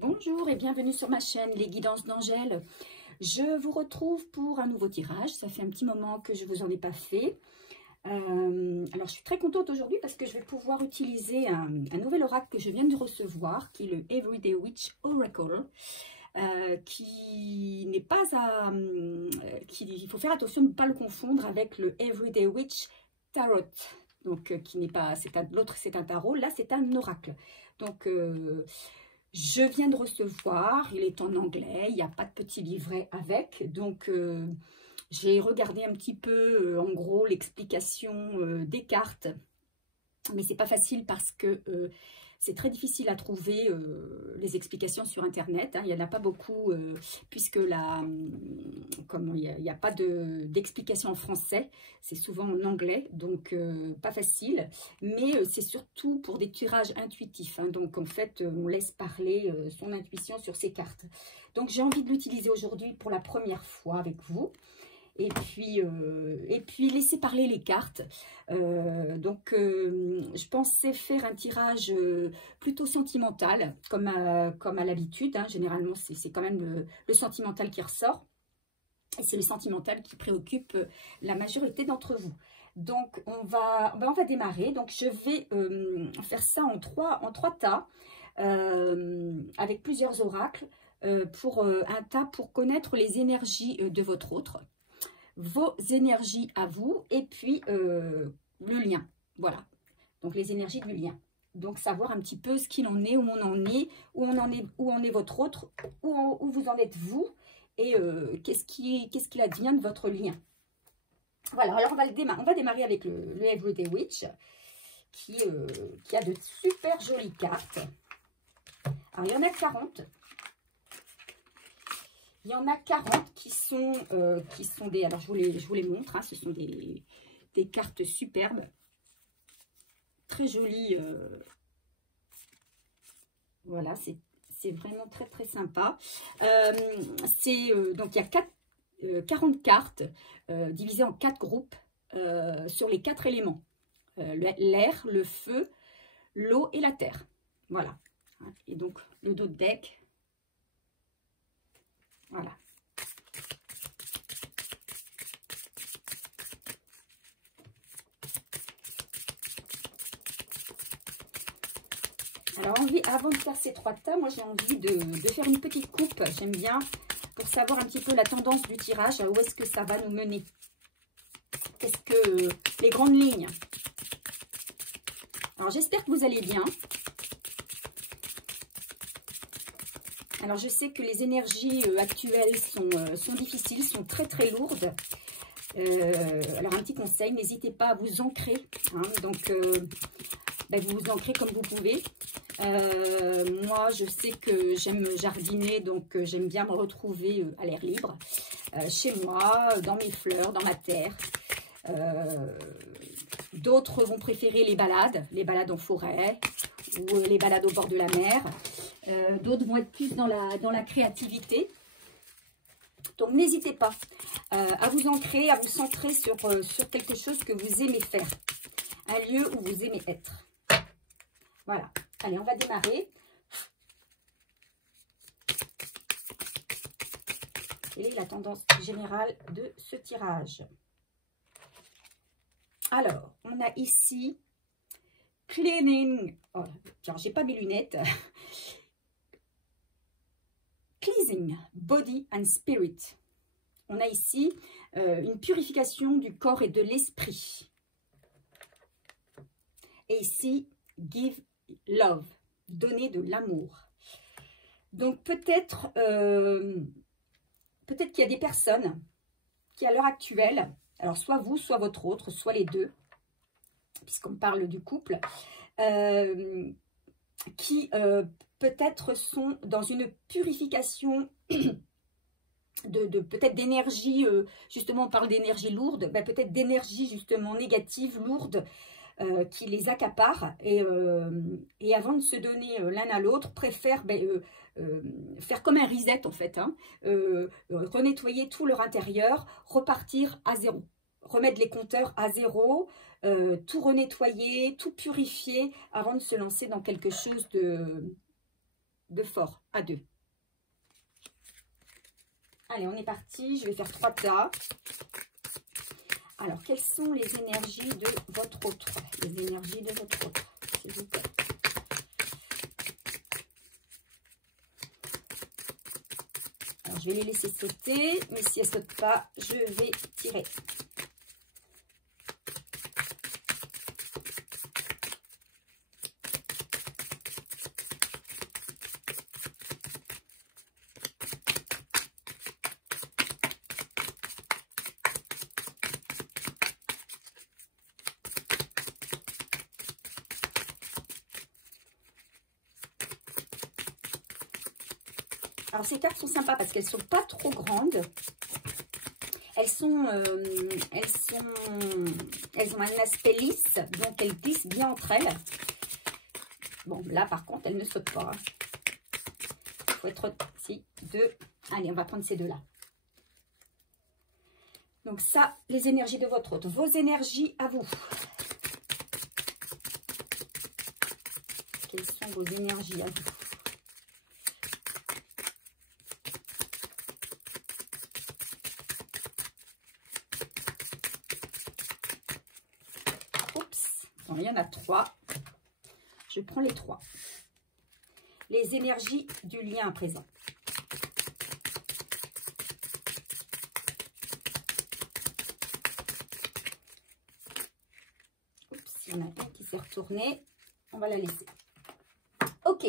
Bonjour et bienvenue sur ma chaîne Les Guidances d'Angèle. Je vous retrouve pour un nouveau tirage. Ça fait un petit moment que je ne vous en ai pas fait. Alors je suis très contente aujourd'hui parce que je vais pouvoir utiliser un nouvel oracle que je viens de recevoir, qui est le Everyday Witch Oracle. Qui n'est pas à... il faut faire attention de ne pas le confondre avec le Everyday Witch Tarot. Donc qui n'est pas... L'autre c'est un tarot, là c'est un oracle. Donc je viens de recevoir, il est en anglais, il n'y a pas de petit livret avec. Donc j'ai regardé un petit peu en gros l'explication des cartes. Mais c'est pas facile parce que c'est très difficile à trouver les explications sur internet, hein. Il n'y en a pas beaucoup puisque comme il n'y a pas d'explication en français, c'est souvent en anglais, donc pas facile. Mais c'est surtout pour des tirages intuitifs, hein. Donc en fait on laisse parler son intuition sur ces cartes. Donc j'ai envie de l'utiliser aujourd'hui pour la première fois avec vous. Et puis laisser parler les cartes. Je pensais faire un tirage plutôt sentimental, comme à l'habitude, hein. Généralement, c'est quand même le sentimental qui ressort. Et c'est le sentimental qui préoccupe la majorité d'entre vous. Donc, on va démarrer. Donc, je vais faire ça en trois tas, avec plusieurs oracles, pour un tas pour connaître les énergies de votre autre. Vos énergies à vous et puis le lien, voilà, donc les énergies du lien, donc savoir un petit peu ce qu'il en est, où on en est, où en est votre autre, où vous en êtes vous, et qu'est-ce qu'il advient de votre lien. Voilà, alors on va démarrer avec le Everyday Witch qui a de super jolies cartes. Alors il y en a 40. Il y en a 40 qui sont des... Alors, je vous les montre. Hein, ce sont des cartes superbes. Très jolies. Voilà, c'est vraiment très, très sympa. Donc, il y a 40 cartes divisées en 4 groupes sur les 4 éléments. L'air, le feu, l'eau et la terre. Voilà. Et donc, le dos de deck... Voilà. Alors, avant de faire ces 3 tas, moi j'ai envie de faire une petite coupe. J'aime bien pour savoir un petit peu la tendance du tirage, où est-ce que ça va nous mener. Qu'est-ce que les grandes lignes. Alors, j'espère que vous allez bien. Alors, je sais que les énergies actuelles sont difficiles, sont très, très lourdes. Alors, un petit conseil, n'hésitez pas à vous ancrer. Hein, donc, vous vous ancrez comme vous pouvez. Moi, je sais que j'aime jardiner, donc j'aime bien me retrouver à l'air libre. Chez moi, dans mes fleurs, dans ma terre. D'autres vont préférer les balades en forêt ou les balades au bord de la mer. D'autres vont être plus dans la créativité. Donc, n'hésitez pas à vous ancrer, à vous centrer sur quelque chose que vous aimez faire. Un lieu où vous aimez être. Voilà. Allez, on va démarrer. Quelle est la tendance générale de ce tirage? Alors, on a ici cleaning. Oh, tiens, j'ai pas mes lunettes. Cleansing, body and spirit. On a ici une purification du corps et de l'esprit. Et ici, give love, donner de l'amour. Donc peut-être qu'il y a des personnes qui à l'heure actuelle, alors soit vous, soit votre autre, soit les deux, puisqu'on parle du couple, qui peut-être sont dans une purification peut-être d'énergie, justement on parle d'énergie lourde, peut-être d'énergie justement négative, lourde, qui les accapare, et avant de se donner l'un à l'autre, préfèrent faire comme un reset en fait, hein, renettoyer tout leur intérieur, repartir à zéro, remettre les compteurs à zéro, tout renettoyer, tout purifier avant de se lancer dans quelque chose de fort à 2. Allez, on est parti. Je vais faire 3 tas. Alors, quelles sont les énergies de votre autre? Les énergies de votre autre, s'il vous plaît. Alors, je vais les laisser sauter, mais si elles ne sautent pas, je vais tirer. Alors, ces cartes sont sympas parce qu'elles ne sont pas trop grandes. Elles ont un aspect lisse, donc elles glissent bien entre elles. Bon, là, par contre, elles ne sautent pas. Il faut être... Si, 2. Allez, on va prendre ces deux-là. Donc ça, les énergies de votre autre. Vos énergies à vous. Quelles sont vos énergies à vous? Il y en a 3. Je prends les 3. Les énergies du lien à présent. Oups, il y en a un qui s'est retourné. On va la laisser. Ok.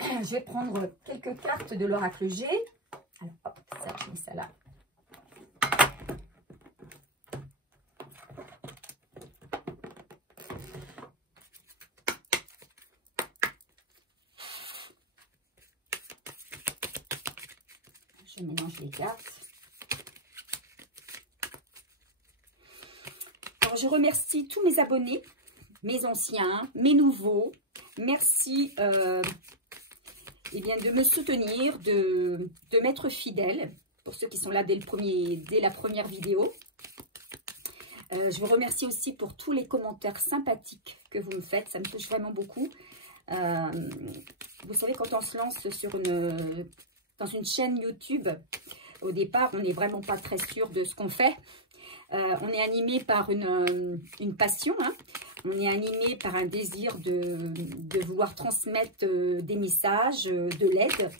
Je vais prendre quelques cartes de l'oracle G. Alors, hop, ça, je mets ça là. Je mélange les cartes. Alors, je remercie tous mes abonnés, mes anciens, mes nouveaux. Merci eh bien, de me soutenir, de m'être fidèle. Pour ceux qui sont là dès la première vidéo. Je vous remercie aussi pour tous les commentaires sympathiques que vous me faites. Ça me touche vraiment beaucoup. Vous savez, quand on se lance dans une chaîne YouTube, au départ, on n'est vraiment pas très sûr de ce qu'on fait. On est animé par une passion, hein. On est animé par un désir de vouloir transmettre des messages, de l'aide.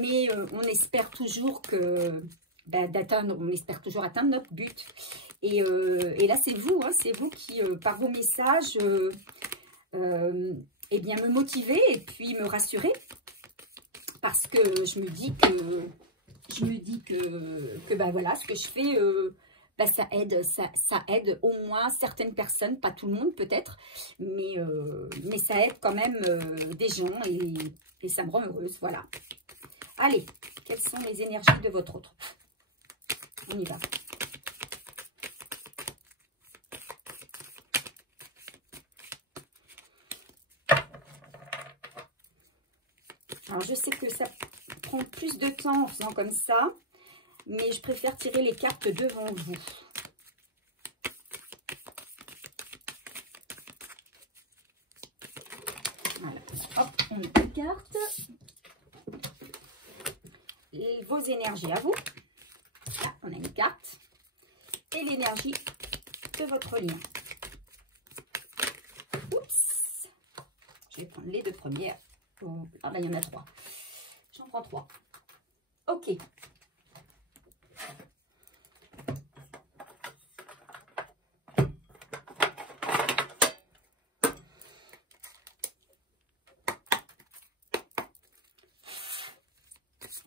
Mais on espère toujours atteindre notre but. Et là, c'est vous, hein, c'est vous qui, par vos messages, eh bien, me motivez et puis me rassurez. Parce que je me dis que voilà, ce que je fais, ça aide au moins certaines personnes, pas tout le monde peut-être, mais ça aide quand même des gens et ça me rend heureuse, voilà. Allez, quelles sont les énergies de votre autre? On y va. Alors, je sais que ça prend plus de temps en faisant comme ça, mais je préfère tirer les cartes devant vous. Voilà. Hop, on met une carte. Et vos énergies à vous. Là, on a une carte. Et l'énergie de votre lien. Oups. Je vais prendre les deux premières. Ah ben, il y en a 3. J'en prends 3. Ok. Et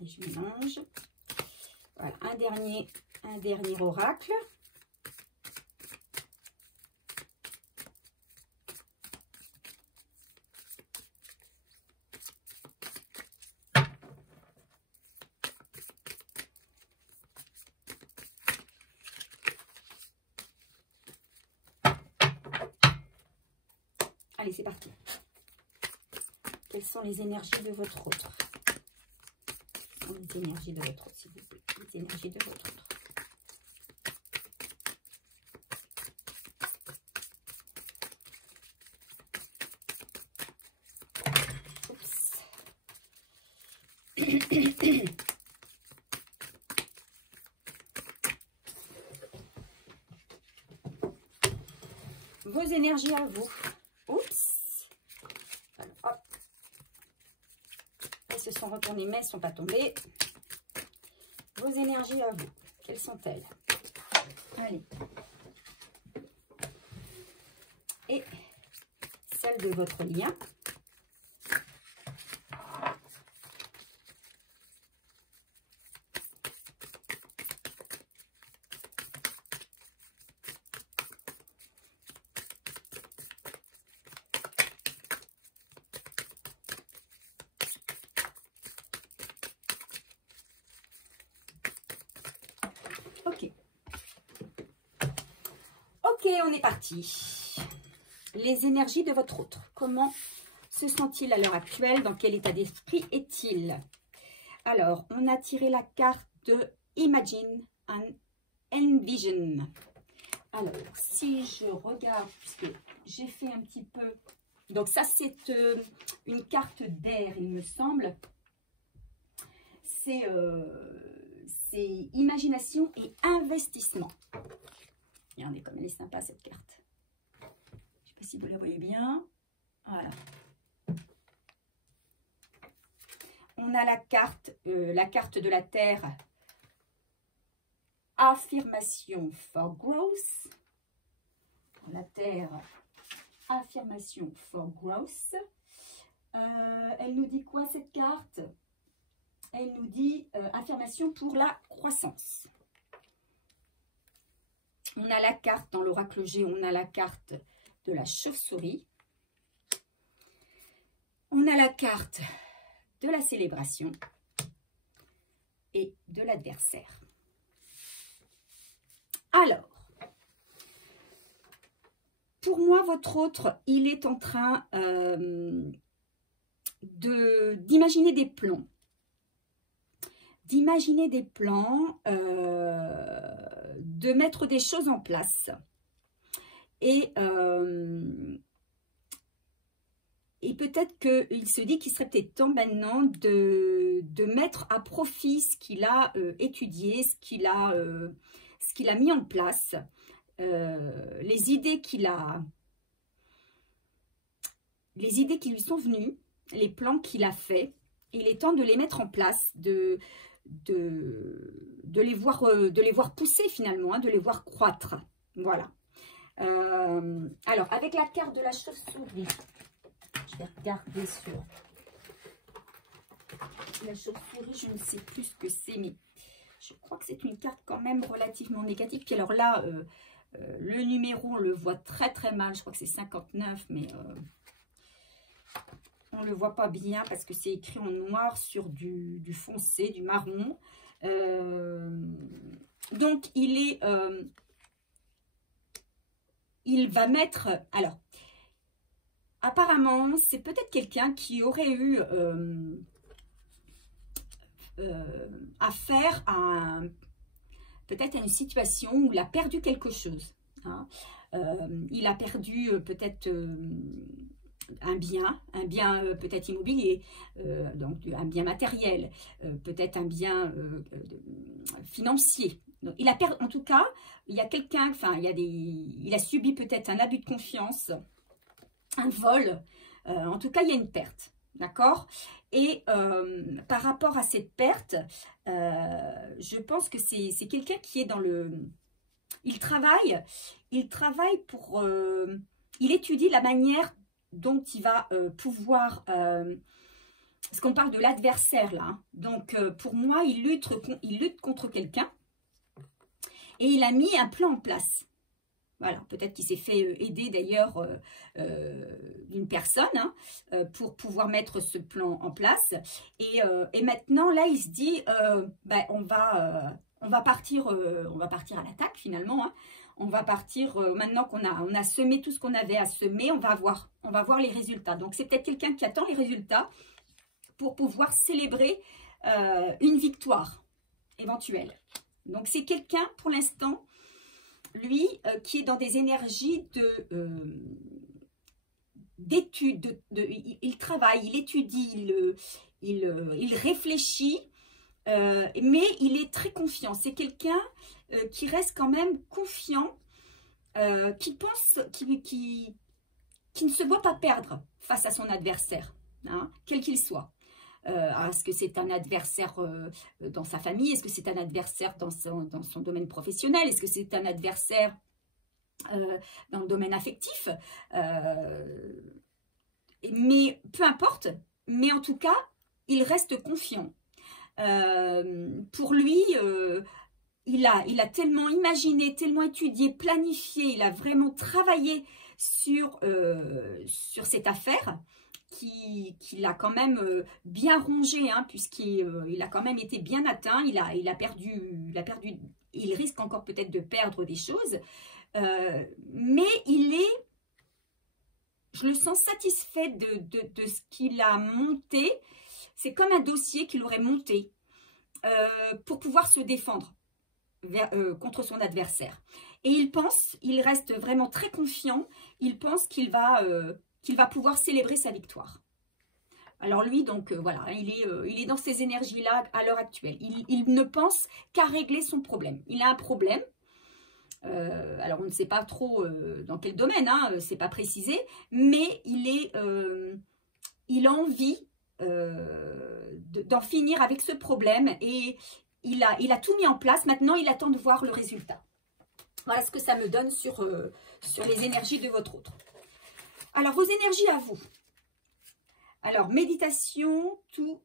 je mélange. Voilà, un dernier oracle. Allez, c'est parti. Quelles sont les énergies de votre autre? Quelles sont les énergies de votre autre, s'il vous plaît? Les énergies de votre autre. Oups. Vos énergies à vous. Oups. Alors, hop. Elles se sont retournées, mais elles ne sont pas tombées. Vos énergies à vous. Quelles sont-elles? Allez. Et celle de votre lien. Ok. Ok, on est parti. Les énergies de votre autre. Comment se sent-il à l'heure actuelle? Dans quel état d'esprit est-il? Alors, on a tiré la carte de Imagine and Envision. Alors, si je regarde, puisque j'ai fait un petit peu... Donc ça, c'est une carte d'air, il me semble. C'est imagination et investissement. Regardez comme elle est sympa, cette carte. Je ne sais pas si vous la voyez bien. Voilà. On a la carte de la Terre. Affirmation for growth. La Terre. Affirmation for growth. Elle nous dit quoi, cette carte? Elle nous dit affirmation pour la croissance. On a la carte, dans l'oracle G, on a la carte de la chauve-souris. On a la carte de la célébration et de l'adversaire. Alors, pour moi, votre autre, il est en train d'imaginer des plans. D'imaginer des plans, de mettre des choses en place. Et peut-être qu'il se dit qu'il serait peut-être temps maintenant de mettre à profit ce qu'il a étudié, ce qu'il a mis en place, les idées qui lui sont venues, les plans qu'il a faits. Il est temps de les mettre en place, de les voir pousser finalement, hein, de les voir croître. Voilà. Alors, avec la carte de la chauve-souris, je vais regarder sur la chauve-souris, je ne sais plus ce que c'est, mais je crois que c'est une carte quand même relativement négative. Puis alors là, le numéro, on le voit très très mal, je crois que c'est 59, mais... on ne le voit pas bien parce que c'est écrit en noir sur du foncé, du marron. Donc, il va mettre... Alors, apparemment, c'est peut-être quelqu'un qui aurait eu affaire à peut-être à une situation où il a perdu quelque chose. Hein. Il a perdu peut-être... un bien peut-être immobilier, donc un bien matériel, peut-être un bien financier. Donc, il a perdu, en tout cas, il y a quelqu'un, enfin, il a subi peut-être un abus de confiance, un vol, en tout cas, il y a une perte, d'accord? Et par rapport à cette perte, je pense que c'est quelqu'un qui est dans le... Il travaille pour... il étudie la manière dont il va pouvoir, parce qu'on parle de l'adversaire là, hein. Donc pour moi, il lutte contre quelqu'un et il a mis un plan en place. Voilà, peut-être qu'il s'est fait aider d'ailleurs d'une personne hein, pour pouvoir mettre ce plan en place. Et maintenant, là, il se dit, ben, on va partir à l'attaque finalement, hein. On va partir, maintenant qu'on a semé tout ce qu'on avait à semer, on va voir les résultats. Donc, c'est peut-être quelqu'un qui attend les résultats pour pouvoir célébrer une victoire éventuelle. Donc, c'est quelqu'un, pour l'instant, lui, qui est dans des énergies d'études. Il travaille, il étudie, il réfléchit, mais il est très confiant. C'est quelqu'un qui reste quand même confiant, qui pense, qui ne se voit pas perdre face à son adversaire, hein, quel qu'il soit. Est-ce que c'est un adversaire dans sa famille? Est-ce que c'est un adversaire dans son domaine professionnel? Est-ce que c'est un adversaire dans le domaine affectif? Mais peu importe, mais en tout cas, il reste confiant. Pour lui, il a tellement imaginé, tellement étudié, planifié, il a vraiment travaillé sur cette affaire qu'il a quand même bien rongé, hein, puisqu'il a quand même été bien atteint, il a perdu, il risque encore peut-être de perdre des choses, mais je le sens satisfait de ce qu'il a monté. C'est comme un dossier qu'il aurait monté pour pouvoir se défendre contre son adversaire. Et il reste vraiment très confiant, il pense qu'il va pouvoir célébrer sa victoire. Alors lui, donc voilà, il est dans ces énergies-là à l'heure actuelle. Il ne pense qu'à régler son problème. Il a un problème. Alors on ne sait pas trop dans quel domaine, hein, c'est pas précisé, mais il a envie d'en finir avec ce problème et il a tout mis en place. Maintenant, il attend de voir le résultat. Voilà ce que ça me donne sur les énergies de votre autre. Alors, vos énergies à vous. Alors, méditation to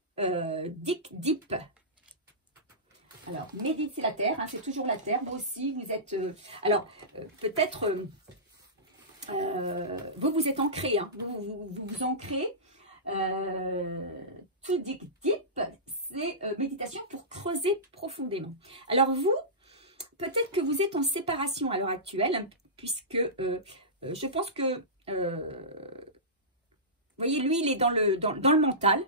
dig deep. Alors, médite, c'est la terre, hein, c'est toujours la terre. Vous aussi, vous êtes... peut-être... vous êtes ancré, hein, vous ancrez. To dig deep, c'est méditation pour creuser profondément. Alors, vous, peut-être que vous êtes en séparation à l'heure actuelle, puisque je pense que... vous voyez, lui, il est dans le mental.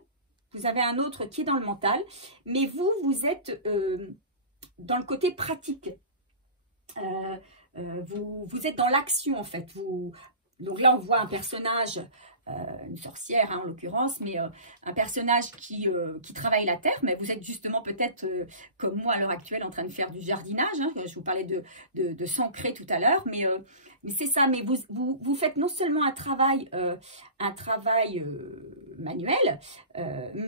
Vous avez un autre qui est dans le mental. Mais vous êtes dans le côté pratique. Vous êtes dans l'action, en fait. Donc là, on voit un personnage, une sorcière, hein, en l'occurrence, mais un personnage qui travaille la terre. Mais vous êtes justement peut-être, comme moi à l'heure actuelle, en train de faire du jardinage. Hein. Je vous parlais de s'ancrer tout à l'heure. Mais c'est ça. Mais vous faites non seulement un travail manuel,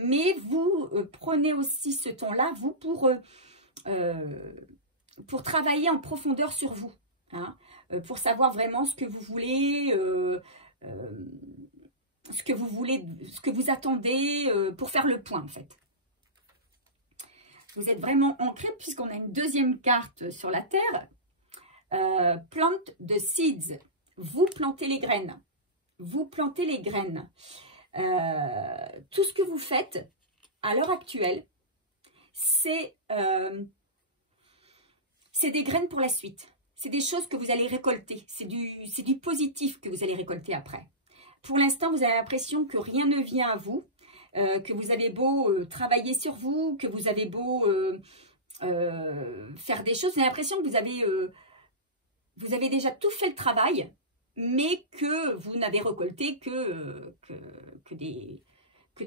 mais vous prenez aussi ce temps-là, vous, pour travailler en profondeur sur vous, hein, pour savoir vraiment ce que vous voulez, ce que vous attendez, pour faire le point, en fait. Vous êtes vraiment ancré, puisqu'on a une deuxième carte sur la Terre. Plant the seeds. Vous plantez les graines. Vous plantez les graines. Tout ce que vous faites à l'heure actuelle, c'est des graines pour la suite. C'est des choses que vous allez récolter. C'est du positif que vous allez récolter après. Pour l'instant, vous avez l'impression que rien ne vient à vous, que vous avez beau travailler sur vous, que vous avez beau faire des choses. Vous avez l'impression que vous avez déjà tout fait le travail, mais que vous n'avez récolté que des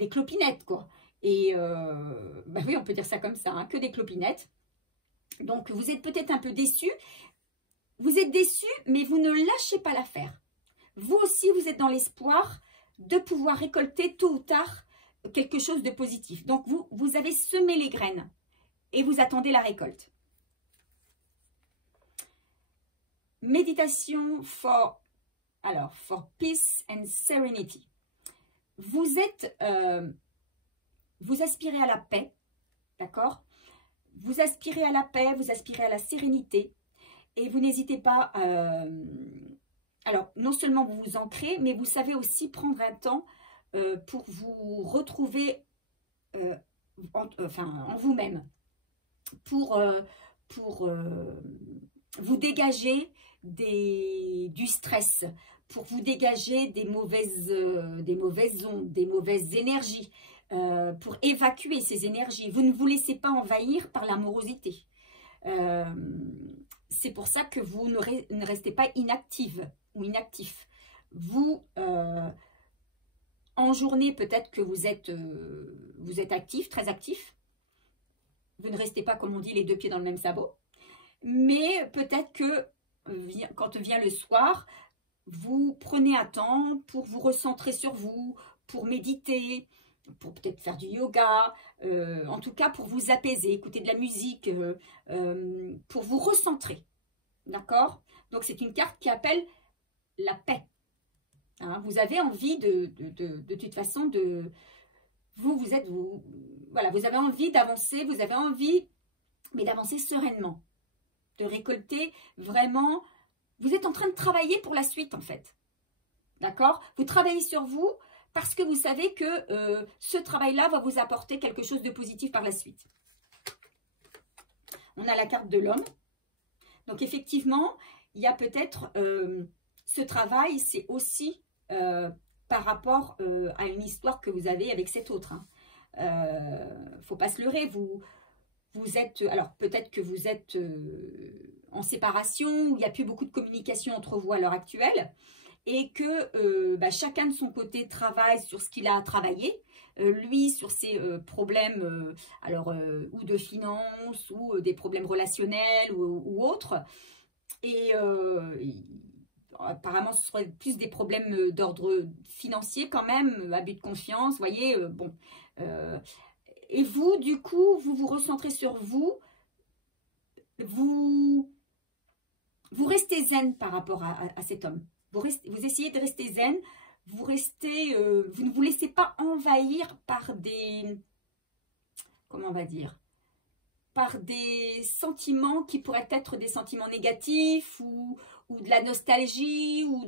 clopinettes, quoi. Et bah oui, on peut dire ça comme ça, hein, que des clopinettes. Donc, vous êtes peut-être un peu déçu. Vous êtes déçu, mais vous ne lâchez pas l'affaire. Vous aussi, vous êtes dans l'espoir de pouvoir récolter tôt ou tard quelque chose de positif. Donc, vous avez semé les graines et vous attendez la récolte. Méditation for peace and serenity. Vous aspirez à la paix, d'accord? Vous aspirez à la paix, vous aspirez à la sérénité et vous n'hésitez pas... alors, non seulement vous vous ancrez, mais vous savez aussi prendre un temps pour vous retrouver en vous-même, pour vous dégager du stress, pour vous dégager des mauvaises ondes, des mauvaises énergies, pour évacuer ces énergies. Vous ne vous laissez pas envahir par l'amorosité. C'est pour ça que vous ne restez pas inactive ou inactif. Vous En journée, peut-être que vous êtes actif, très actif. Vous ne restez pas, comme on dit, les deux pieds dans le même sabot. Mais peut-être que quand vient le soir, vous prenez un temps pour vous recentrer sur vous, pour méditer, pour peut-être faire du yoga, en tout cas pour vous apaiser, écouter de la musique, pour vous recentrer. D'accord? Donc c'est une carte qui appelle la paix. Hein, vous avez envie de toute façon voilà, vous avez envie d'avancer, vous avez envie, mais d'avancer sereinement, de récolter vraiment. Vous êtes en train de travailler pour la suite en fait. D'accord? Vous travaillez sur vous parce que vous savez que ce travail-là va vous apporter quelque chose de positif par la suite. On a la carte de l'homme. Donc effectivement, il y a peut-être ce travail, c'est aussi par rapport à une histoire que vous avez avec cet autre. Faut pas se leurrer, vous êtes, alors peut-être que vous êtes en séparation, où il n'y a plus beaucoup de communication entre vous à l'heure actuelle, et que chacun de son côté travaille sur ce qu'il a à travailler, lui sur ses problèmes ou de finances, ou des problèmes relationnels ou autres, et apparemment ce serait plus des problèmes d'ordre financier quand même, abus de confiance, vous voyez, bon. Et vous, du coup, vous vous recentrez sur vous, vous restez zen par rapport à cet homme. Vous essayez de rester zen, vous ne vous laissez pas envahir par des, comment on va dire, par des sentiments qui pourraient être des sentiments négatifs ou de la nostalgie ou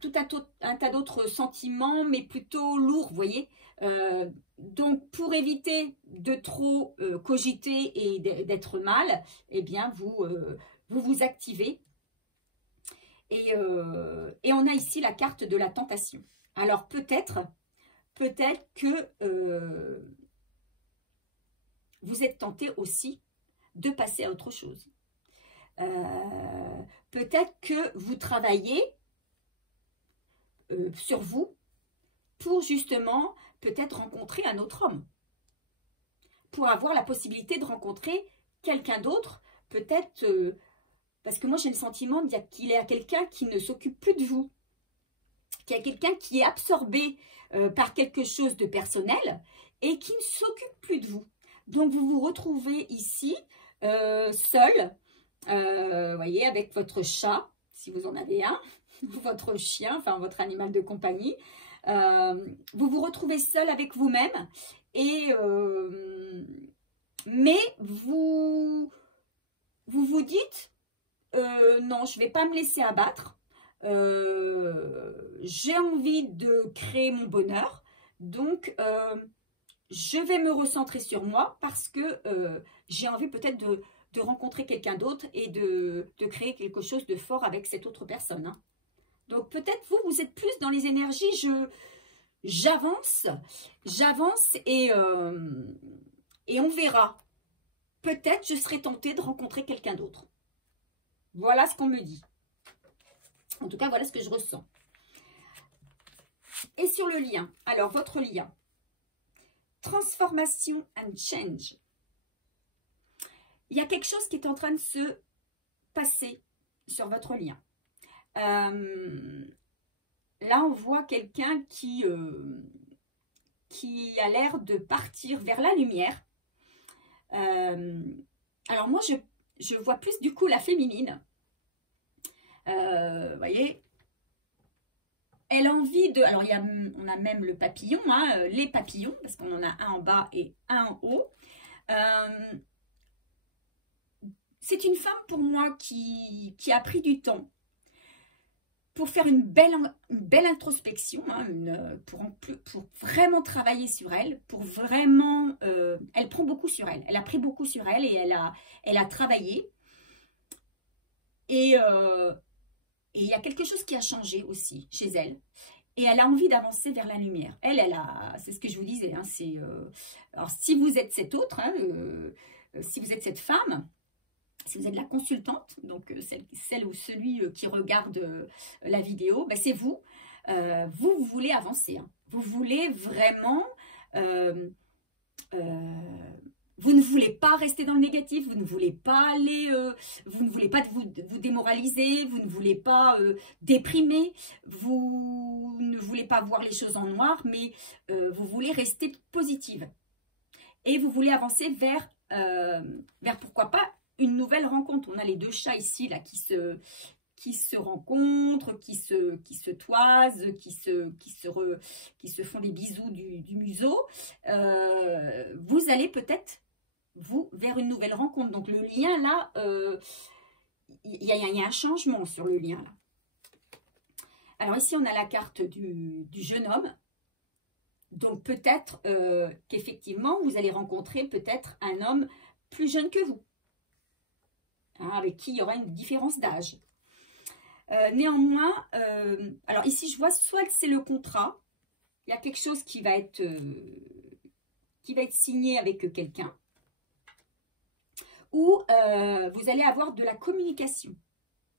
tout un tas d'autres sentiments, mais plutôt lourds, vous voyez. Donc, pour éviter de trop cogiter et d'être mal, eh bien, vous activez. Et on a ici la carte de la tentation. Alors, peut-être que vous êtes tenté aussi de passer à autre chose. Peut-être que vous travaillez sur vous pour justement peut-être rencontrer un autre homme, pour avoir la possibilité de rencontrer quelqu'un d'autre, peut-être parce que moi j'ai le sentiment qu'il y a quelqu'un qui ne s'occupe plus de vous, qu'il y a quelqu'un qui est absorbé par quelque chose de personnel et qui ne s'occupe plus de vous. Donc vous vous retrouvez ici seul, voyez, avec votre chat, si vous en avez un, votre chien, enfin votre animal de compagnie. Vous vous retrouvez seul avec vous-même mais vous vous dites non, je ne vais pas me laisser abattre, j'ai envie de créer mon bonheur, donc je vais me recentrer sur moi parce que j'ai envie peut-être de rencontrer quelqu'un d'autre et de créer quelque chose de fort avec cette autre personne, hein. Donc peut-être vous êtes plus dans les énergies, j'avance et on verra. Peut-être je serai tentée de rencontrer quelqu'un d'autre. Voilà ce qu'on me dit. En tout cas, voilà ce que je ressens. Et sur le lien, alors votre lien. Transformation and change. Il y a quelque chose qui est en train de se passer sur votre lien. Là, on voit quelqu'un qui a l'air de partir vers la lumière. Alors moi, je vois plus du coup la féminine. Vous voyez, elle a envie de... Alors, on a même le papillon, hein, les papillons, parce qu'on en a un en bas et un en haut. C'est une femme pour moi qui a pris du temps pour faire une belle introspection, hein, pour vraiment travailler sur elle, pour vraiment... elle prend beaucoup sur elle, elle a pris beaucoup sur elle et elle a travaillé. Et il y a quelque chose qui a changé aussi chez elle. Et elle a envie d'avancer vers la lumière. C'est ce que je vous disais, hein, alors si vous êtes cette autre, hein, si vous êtes cette femme, si vous êtes la consultante, donc celle ou celui qui regarde la vidéo, ben c'est vous. vous voulez avancer. Hein. Vous voulez vraiment... vous ne voulez pas rester dans le négatif, vous ne voulez pas aller, vous ne voulez pas vous démoraliser, vous ne voulez pas déprimer, vous ne voulez pas voir les choses en noir, mais vous voulez rester positive. Et vous voulez avancer vers pourquoi pas une nouvelle rencontre. On a les deux chats ici là qui se rencontrent, qui se toisent, qui se font des bisous du museau. Vous allez peut-être, vous, vers une nouvelle rencontre. Donc, le lien, là, il y a un changement sur le lien, là. Alors, ici, on a la carte du jeune homme. Donc, peut-être qu'effectivement, vous allez rencontrer peut-être un homme plus jeune que vous, hein, avec qui il y aura une différence d'âge. Néanmoins, alors ici, je vois soit que c'est le contrat, il y a quelque chose qui va être signé avec quelqu'un, ou vous allez avoir de la communication.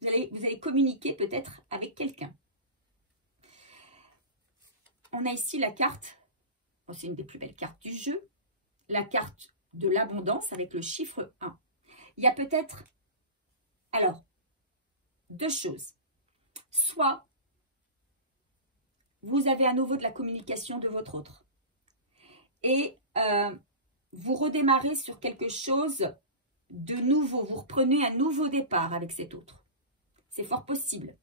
Vous allez communiquer peut-être avec quelqu'un. On a ici la carte, oh, c'est une des plus belles cartes du jeu, la carte de l'abondance avec le chiffre 1. Il y a peut-être, alors, deux choses. Soit vous avez à nouveau de la communication de votre autre et vous redémarrez sur quelque chose de nouveau. Vous reprenez un nouveau départ avec cet autre. C'est fort possible.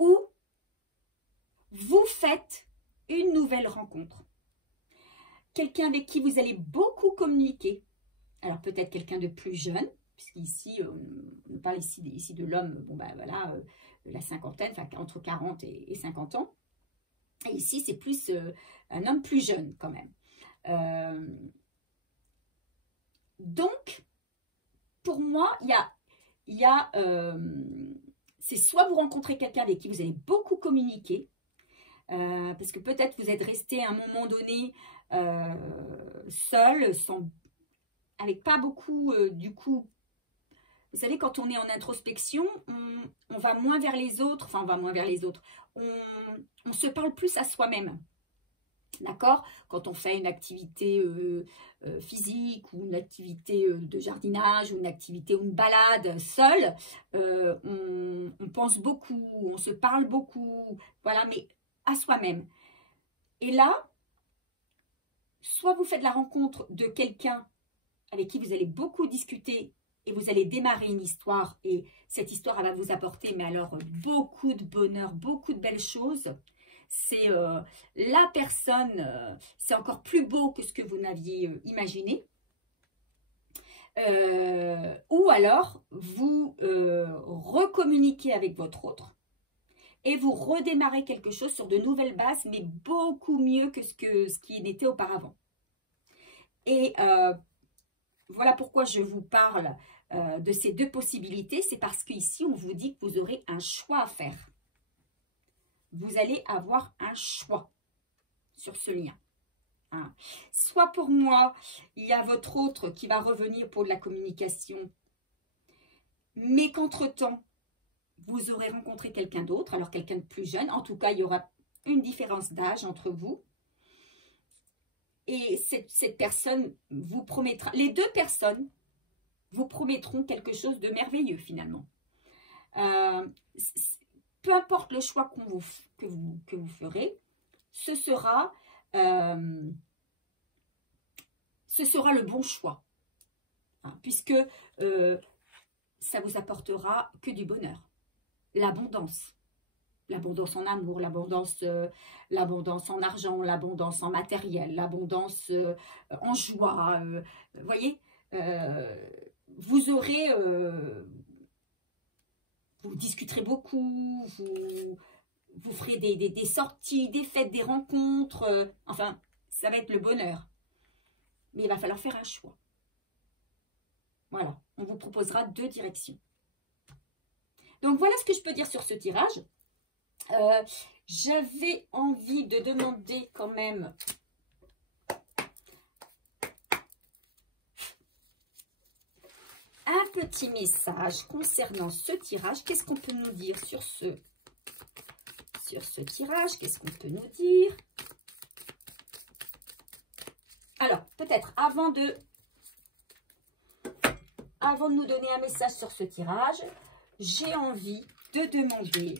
Ou vous faites une nouvelle rencontre. Quelqu'un avec qui vous allez beaucoup communiquer. Alors peut-être quelqu'un de plus jeune, puisqu'ici, on parle ici de l'homme, bon ben voilà, la cinquantaine, enfin entre 40 et 50 ans. Et ici, c'est plus un homme plus jeune quand même. Donc, pour moi, c'est soit vous rencontrez quelqu'un avec qui vous allez beaucoup communiquer, parce que peut-être vous êtes resté à un moment donné seul, avec pas beaucoup, du coup, vous savez, quand on est en introspection, on va moins vers les autres, enfin on va moins vers les autres, on se parle plus à soi-même. D'accord? Quand on fait une activité physique ou une activité de jardinage ou une activité ou une balade seule, on pense beaucoup, on se parle beaucoup, voilà, mais à soi-même. Et là, soit vous faites la rencontre de quelqu'un avec qui vous allez beaucoup discuter et vous allez démarrer une histoire et cette histoire elle va vous apporter, mais alors beaucoup de bonheur, beaucoup de belles choses. C'est la personne, c'est encore plus beau que ce que vous n'aviez imaginé. Ou alors, vous recommuniquez avec votre autre et vous redémarrez quelque chose sur de nouvelles bases, mais beaucoup mieux que ce qui n'était auparavant. Et voilà pourquoi je vous parle de ces deux possibilités. C'est parce qu'ici, on vous dit que vous aurez un choix à faire. Vous allez avoir un choix sur ce lien. Hein. Soit pour moi, il y a votre autre qui va revenir pour de la communication, mais qu'entre-temps, vous aurez rencontré quelqu'un d'autre, alors quelqu'un de plus jeune. En tout cas, il y aura une différence d'âge entre vous. Et cette personne vous promettra, les deux personnes vous promettront quelque chose de merveilleux finalement. Peu importe le choix que vous ferez, ce sera le bon choix. Hein, puisque ça vous apportera que du bonheur. L'abondance. L'abondance en amour, l'abondance en argent, l'abondance en matériel, l'abondance en joie. Vous voyez, vous aurez... vous discuterez beaucoup, vous ferez des sorties, des fêtes, des rencontres. Enfin, ça va être le bonheur. Mais il va falloir faire un choix. Voilà, on vous proposera deux directions. Donc, voilà ce que je peux dire sur ce tirage. J'avais envie de demander quand même un petit message concernant ce tirage. Qu'est-ce qu'on peut nous dire sur ce sur ce tirage. Qu'est-ce qu'on peut nous dire? Alors, peut-être avant de nous donner un message sur ce tirage, j'ai envie de demander,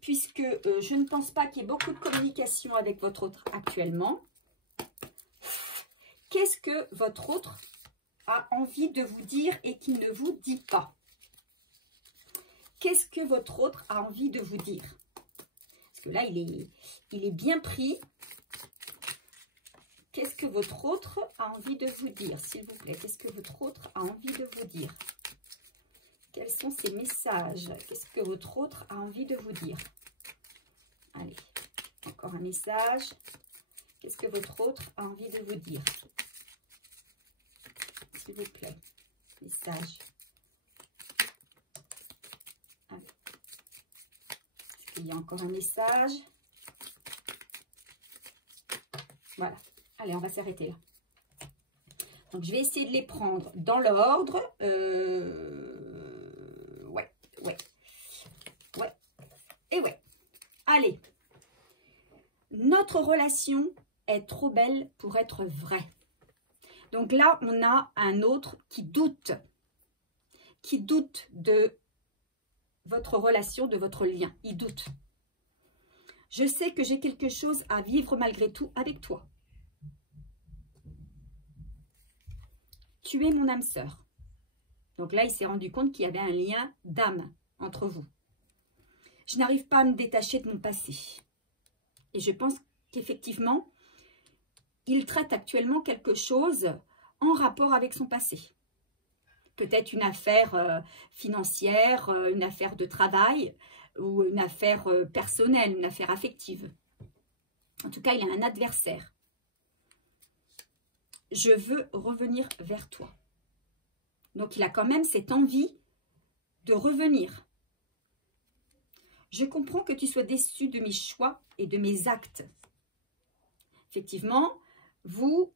puisque je ne pense pas qu'il y ait beaucoup de communication avec votre autre actuellement, qu'est-ce que votre autre a envie de vous dire et qu'il ne vous dit pas? Qu'est-ce que votre autre a envie de vous dire? Parce que là, il est bien pris. Qu'est-ce que votre autre a envie de vous dire, s'il vous plaît? Qu'est-ce que votre autre a envie de vous dire? Quels sont ces messages? Qu'est-ce que votre autre a envie de vous dire? Allez, encore un message. Qu'est-ce que votre autre a envie de vous dire? S'il vous plaît, message. Allez. Est-ce qu'il y a encore un message? Voilà. Allez, on va s'arrêter là. Donc, je vais essayer de les prendre dans l'ordre. Ouais. Et ouais. Allez. Notre relation est trop belle pour être vraie. Donc là, on a un autre qui doute de votre relation, de votre lien. Il doute. Je sais que j'ai quelque chose à vivre malgré tout avec toi. Tu es mon âme sœur. Donc là, il s'est rendu compte qu'il y avait un lien d'âme entre vous. Je n'arrive pas à me détacher de mon passé. Et je pense qu'effectivement, il traite actuellement quelque chose en rapport avec son passé. Peut-être une affaire financière, une affaire de travail ou une affaire personnelle, une affaire affective. En tout cas, il a un adversaire. Je veux revenir vers toi. Donc, il a quand même cette envie de revenir. Je comprends que tu sois déçu de mes choix et de mes actes. Effectivement, vous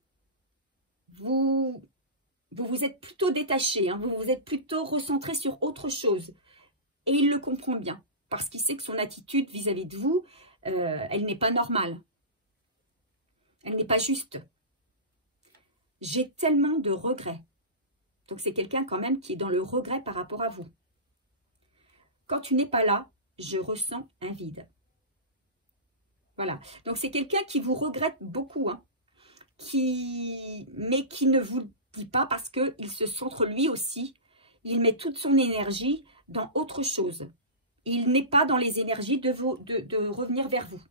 êtes plutôt détaché, hein, vous vous êtes plutôt recentré sur autre chose. Et il le comprend bien, parce qu'il sait que son attitude vis-à-vis de vous, elle n'est pas normale. Elle n'est pas juste. J'ai tellement de regrets. Donc, c'est quelqu'un quand même qui est dans le regret par rapport à vous. Quand tu n'es pas là, je ressens un vide. Voilà. Donc, c'est quelqu'un qui vous regrette beaucoup, hein, mais qui ne vous dit pas parce qu'il se centre lui aussi. Il met toute son énergie dans autre chose. Il n'est pas dans les énergies de revenir vers vous.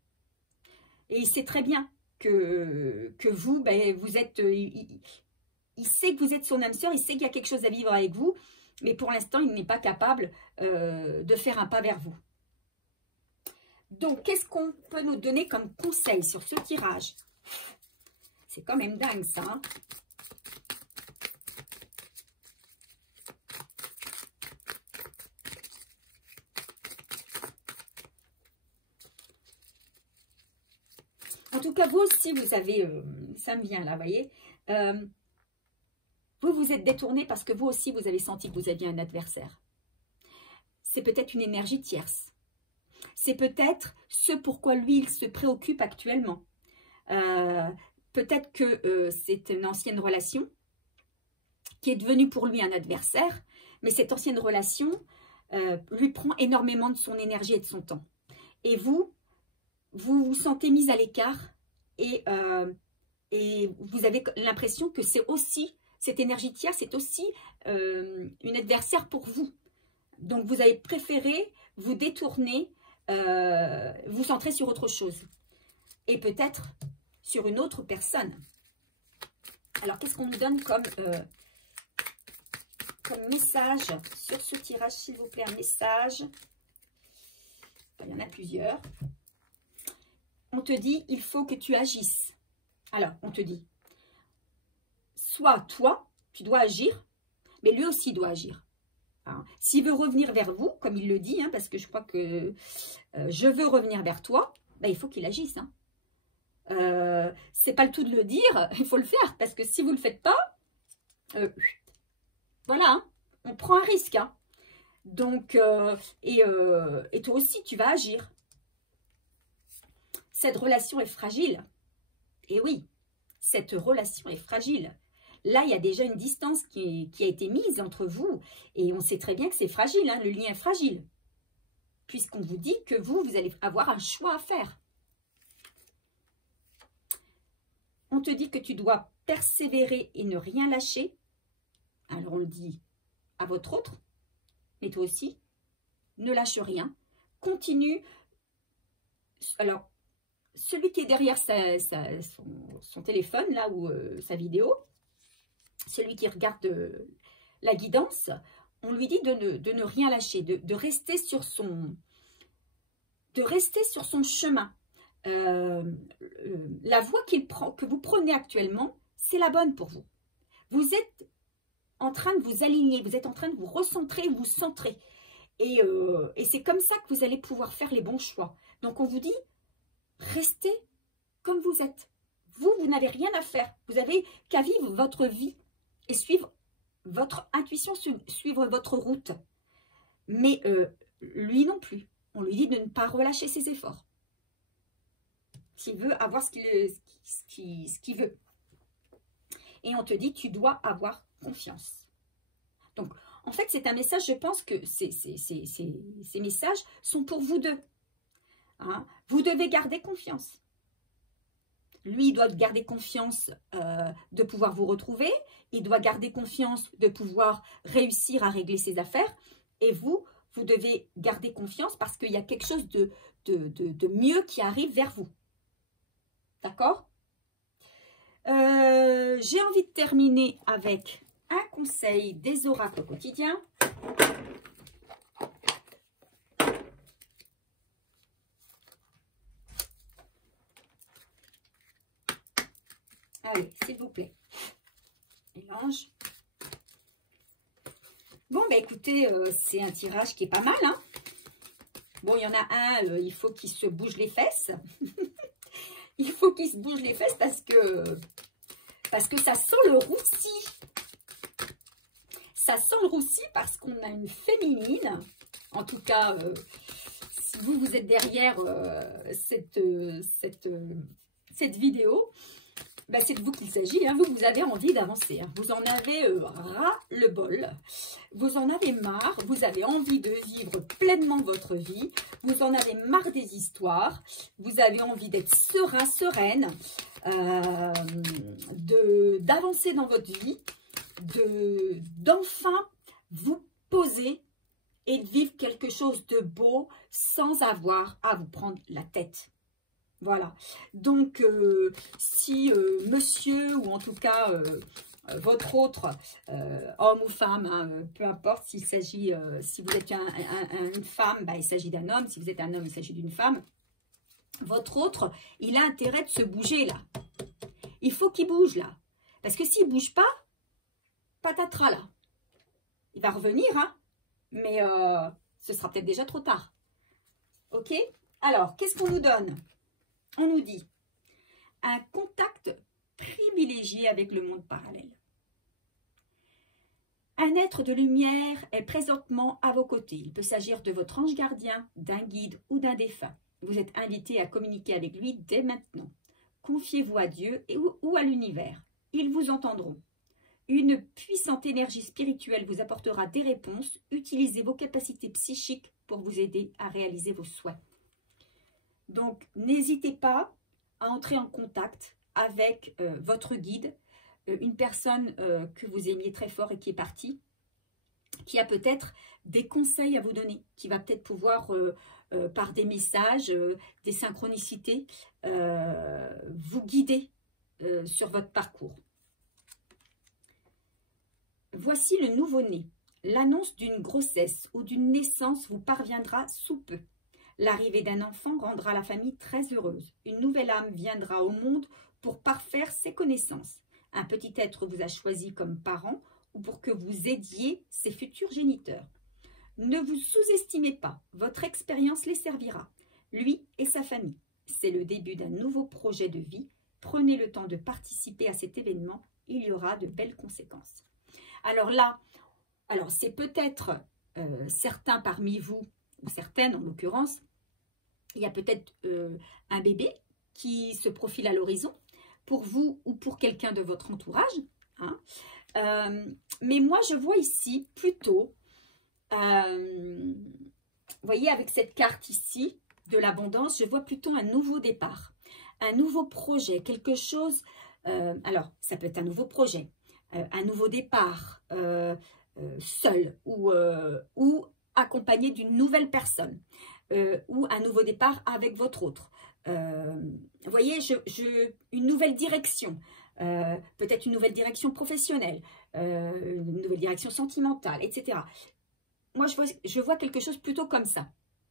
Et il sait très bien que vous, ben, vous êtes... il sait que vous êtes son âme sœur, il sait qu'il y a quelque chose à vivre avec vous, mais pour l'instant, il n'est pas capable de faire un pas vers vous. Donc, qu'est-ce qu'on peut nous donner comme conseil sur ce tirage? C'est quand même dingue, ça. Hein? En tout cas, vous aussi, vous avez... ça me vient là, vous voyez. Vous vous êtes détourné parce que vous aussi, vous avez senti que vous aviez un adversaire. C'est peut-être une énergie tierce. C'est peut-être ce pourquoi lui, il se préoccupe actuellement. Peut-être que c'est une ancienne relation qui est devenue pour lui un adversaire, mais cette ancienne relation lui prend énormément de son énergie et de son temps. Et vous vous sentez mise à l'écart et vous avez l'impression que c'est aussi, cette énergie tierce, c'est aussi une adversaire pour vous. Donc, vous avez préféré vous détourner, vous centrer sur autre chose. Et peut-être sur une autre personne. Alors, qu'est-ce qu'on nous donne comme message sur ce tirage, s'il vous plaît? Un message. Il y en a plusieurs. On te dit, il faut que tu agisses. Alors, on te dit, soit toi, tu dois agir, mais lui aussi doit agir. Hein. S'il veut revenir vers vous, comme il le dit, hein, parce que je crois que je veux revenir vers toi, ben, il faut qu'il agisse. Hein. C'est pas le tout de le dire, il faut le faire, parce que si vous ne le faites pas, voilà, hein, on prend un risque. Hein. Donc, et toi aussi, tu vas agir. Cette relation est fragile. Et oui, cette relation est fragile. Là, il y a déjà une distance qui a été mise entre vous. Et on sait très bien que c'est fragile, hein, le lien est fragile. Puisqu'on vous dit que vous allez avoir un choix à faire. On te dit que tu dois persévérer et ne rien lâcher. Alors, on le dit à votre autre. Mais toi aussi, ne lâche rien. Continue. Alors, celui qui est derrière son téléphone, là, ou sa vidéo, celui qui regarde la guidance, on lui dit de ne rien lâcher, de rester sur son chemin. La voie que vous prenez actuellement, c'est la bonne pour vous. Vous êtes en train de vous aligner, vous êtes en train de vous recentrer, vous centrer. Et c'est comme ça que vous allez pouvoir faire les bons choix. Donc, on vous dit, restez comme vous êtes. Vous n'avez rien à faire. Vous n'avez qu'à vivre votre vie et suivre votre intuition, suivre votre route. Mais lui non plus. On lui dit de ne pas relâcher ses efforts. S'il veut avoir ce qu'il veut. Et on te dit, tu dois avoir confiance. Donc, en fait, c'est un message, je pense que ces messages sont pour vous deux. Hein? Vous devez garder confiance. Lui, il doit garder confiance de pouvoir vous retrouver. Il doit garder confiance de pouvoir réussir à régler ses affaires. Et vous devez garder confiance parce qu'il y a quelque chose de mieux qui arrive vers vous. D'accord? J'ai envie de terminer avec un conseil des oracles quotidiens. Allez, s'il vous plaît. Mélange. Bon, bah écoutez, c'est un tirage qui est pas mal. Hein. Bon, il y en a un, il faut qu'il se bouge les fesses. Il faut qu'il se bouge les fesses parce que ça sent le roussi. Ça sent le roussi parce qu'on a une féminine. En tout cas, si vous êtes derrière cette vidéo, ben c'est de vous qu'il s'agit. Hein. Vous avez envie d'avancer. Hein. Vous en avez ras le bol. Vous en avez marre. Vous avez envie de vivre pleinement votre vie. Vous en avez marre des histoires. Vous avez envie d'être serein, sereine. D'avancer dans votre vie. D'enfin vous poser et de vivre quelque chose de beau sans avoir à vous prendre la tête. Voilà. Donc, si monsieur ou en tout cas votre autre, homme ou femme, hein, peu importe s'il s'agit, si vous êtes une femme, bah, il s'agit d'un homme. Si vous êtes un homme, il s'agit d'une femme. Votre autre, il a intérêt de se bouger là. Il faut qu'il bouge là. Parce que s'il ne bouge pas, patatras là. Il va revenir, hein, mais ce sera peut-être déjà trop tard. Ok? Alors, qu'est-ce qu'on nous donne? On nous dit un contact privilégié avec le monde parallèle. Un être de lumière est présentement à vos côtés. Il peut s'agir de votre ange gardien, d'un guide ou d'un défunt. Vous êtes invité à communiquer avec lui dès maintenant. Confiez-vous à Dieu ou à l'univers. Ils vous entendront. Une puissante énergie spirituelle vous apportera des réponses. Utilisez vos capacités psychiques pour vous aider à réaliser vos souhaits. Donc, n'hésitez pas à entrer en contact avec votre guide, une personne que vous aimiez très fort et qui est partie, qui a peut-être des conseils à vous donner, qui va peut-être pouvoir, par des messages, des synchronicités, vous guider sur votre parcours. Voici le nouveau-né. L'annonce d'une grossesse ou d'une naissance vous parviendra sous peu. L'arrivée d'un enfant rendra la famille très heureuse. Une nouvelle âme viendra au monde pour parfaire ses connaissances. Un petit être vous a choisi comme parent ou pour que vous aidiez ses futurs géniteurs. Ne vous sous-estimez pas, votre expérience les servira, lui et sa famille. C'est le début d'un nouveau projet de vie. Prenez le temps de participer à cet événement, il y aura de belles conséquences. Alors là, c'est peut-être certains parmi vous, ou certaines en l'occurrence, il y a peut-être un bébé qui se profile à l'horizon, pour vous ou pour quelqu'un de votre entourage. Hein. Mais moi, je vois ici plutôt, vous voyez, avec cette carte ici de l'abondance, je vois plutôt un nouveau départ, un nouveau projet, quelque chose. Alors, ça peut être un nouveau projet, un nouveau départ, seul ou accompagné d'une nouvelle personne, ou un nouveau départ avec votre autre. Vous voyez, une nouvelle direction, peut-être une nouvelle direction professionnelle, une nouvelle direction sentimentale, etc. Moi, je vois quelque chose plutôt comme ça,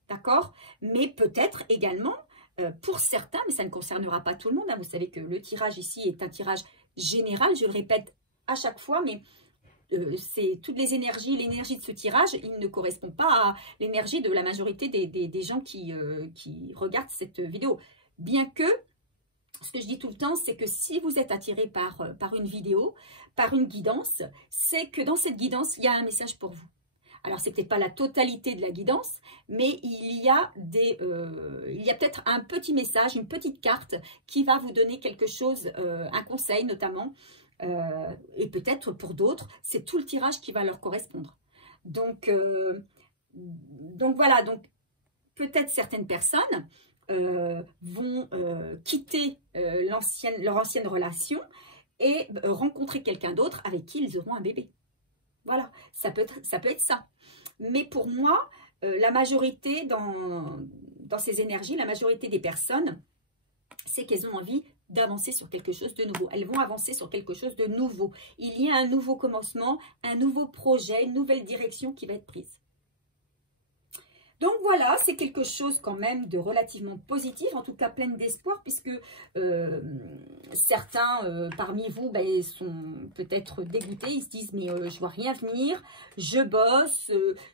d'accord? Mais peut-être également, pour certains, mais ça ne concernera pas tout le monde, hein, vous savez que le tirage ici est un tirage général, je le répète à chaque fois, mais c'est toutes les énergies, l'énergie de ce tirage, il ne correspond pas à l'énergie de la majorité des gens qui regardent cette vidéo. Bien que, ce que je dis tout le temps, c'est que si vous êtes attiré par une vidéo, par une guidance, c'est que dans cette guidance, il y a un message pour vous. Alors, ce n'est peut-être pas la totalité de la guidance, mais il y a peut-être un petit message, une petite carte qui va vous donner quelque chose, un conseil notamment, et peut-être pour d'autres, c'est tout le tirage qui va leur correspondre. Donc voilà, donc peut-être certaines personnes vont quitter leur ancienne relation et rencontrer quelqu'un d'autre avec qui ils auront un bébé. Voilà, ça peut être ça. Mais pour moi, la majorité dans ces énergies, la majorité des personnes, c'est qu'elles ont envie d'avancer sur quelque chose de nouveau. Elles vont avancer sur quelque chose de nouveau. Il y a un nouveau commencement, un nouveau projet, une nouvelle direction qui va être prise. Donc voilà, c'est quelque chose quand même de relativement positif, en tout cas pleine d'espoir, puisque certains parmi vous sont peut-être dégoûtés, ils se disent mais je vois rien venir, je bosse,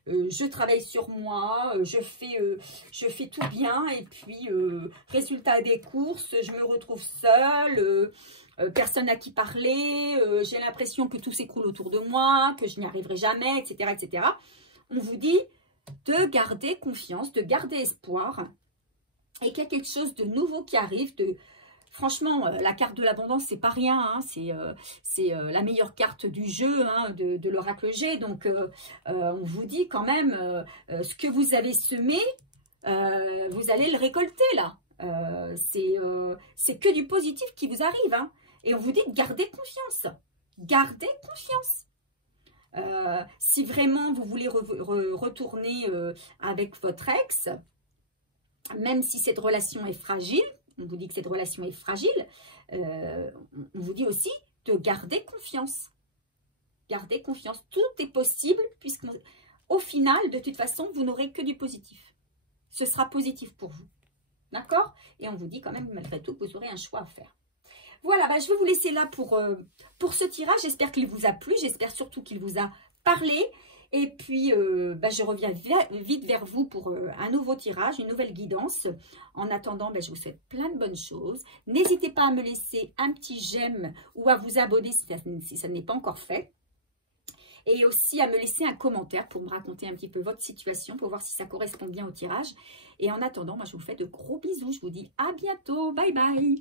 je travaille sur moi, je fais tout bien et puis résultat des courses, je me retrouve seule, personne à qui parler, j'ai l'impression que tout s'écroule autour de moi, que je n'y arriverai jamais, etc., etc. On vous dit de garder confiance, de garder espoir et qu'il y a quelque chose de nouveau qui arrive. Franchement, la carte de l'abondance, c'est pas rien, hein, c'est la meilleure carte du jeu, hein, de l'oracle G. Donc, on vous dit quand même, ce que vous avez semé, vous allez le récolter là. C'est que du positif qui vous arrive. Hein. Et on vous dit de garder confiance. Gardez confiance. Si vraiment vous voulez retourner avec votre ex, même si cette relation est fragile, on vous dit que cette relation est fragile, on vous dit aussi de garder confiance. Gardez confiance, tout est possible puisqu'au final, de toute façon, vous n'aurez que du positif. Ce sera positif pour vous. D'accord? Et on vous dit quand même, malgré tout, que vous aurez un choix à faire. Voilà, je vais vous laisser là pour ce tirage. J'espère qu'il vous a plu. J'espère surtout qu'il vous a parlé. Et puis, je reviens vite vers vous pour un nouveau tirage, une nouvelle guidance. En attendant, je vous souhaite plein de bonnes choses. N'hésitez pas à me laisser un petit j'aime ou à vous abonner si ça n'est pas encore fait. Et aussi à me laisser un commentaire pour me raconter un petit peu votre situation, pour voir si ça correspond bien au tirage. Et en attendant, je vous fais de gros bisous. Je vous dis à bientôt. Bye bye.